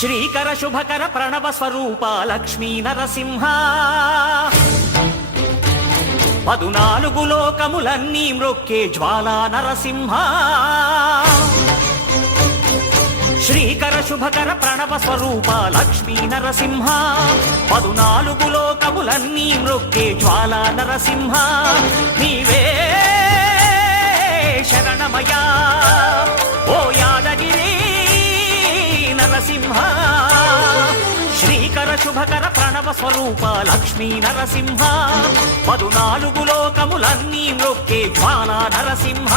శ్రీకర శుభకర ప్రణవ స్వరూప లక్ష్మీ నరసింహ 14 లోకములన్నీ మ్రొక్కే జ్వాలా నరసింహ శ్రీకర శుభకర ప్రణవ స్వరూప లక్ష్మీ నరసింహ 14 లోకములన్నీ మ్రొక్కే జ్వాలా నరసింహ నీవే శరణమయా ఓ యాదగిరి నరసింహ శ్రీకర శుభకర ప్రణవ స్వరూప లక్ష్మీ నరసింహ 14 లోకములన్నీ మ్రొక్కే జ్వాలా నరసింహ